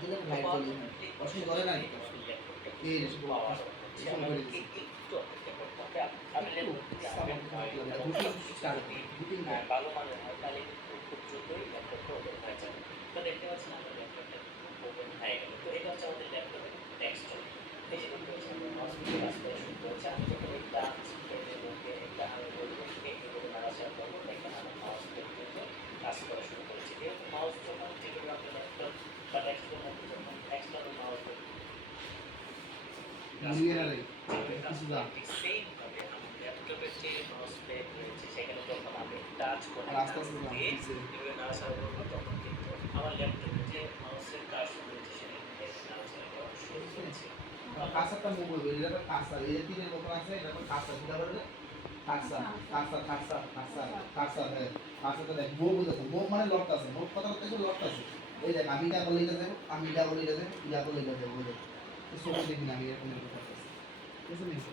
দিলে লাইট জ্বলে অসুবিধা করে না এই রে সব এসব করে দিচ্ছি ভালো মানের হয় তাহলে কিন্তু খুব দ্রুতই ল্যাপটপটা ওপেন হয়ে যাবে। তো দেখতে পাচ্ছেন আমার ল্যাপটপটা ওপেন হয়ে গেল। তো এটা হচ্ছে আমাদের ল্যাপটপের ডেস্কটপ। এই যে দেখতে পাচ্ছেন আমরা মাউস দিয়ে কাজ করা শুরু করেছি। আমি যখন এই টাচ পেনের মধ্যে একটা আঙুল এইভাবে নাড়াচাড়া করবো দেখেন আমার মাউস কিন্তু কাজ করা শুরু করেছি। যেহেতু মাউস যখন যেগুলো আপনি ল্যাপটপ বা ডেস্কটপের মধ্যে যখন এক্সটার্নাল মাউস ঠিক সেম ভাবে আমার ল্যাপটপের যে মাউস প্যাড রয়েছে সেখানে যখন আমি টাচ করে এভাবে নাড়াচাড়া করবো তখন কিন্তু আমার ল্যাপটপের যে মাউসের কার্সর রয়েছে সেটা কিন্তু নাড়াচাড়া করা শুরু করেছে। কাঁসারটা মুখ বলবে এটা তো কাঁসা এই যে তিনের মতন আছে এটা তো কাঁসা কিটা বলবে কাঁসা কাঁসা কাঁসা কাঁসা কাঁসা হ্যাঁ কাঁসাটা দেখ বউ বুঝেছে বউ মানে লট আছে বউ কথা বলতে লট আছে এই দেখ আমি যা বলে এটা দেবো আমি যা বলে এটা দেবো ইয়া বলে এটা দেবো ওই দেখ সোটো দেখি না আমি এরকম কথা আছে বুঝতে পেরেছি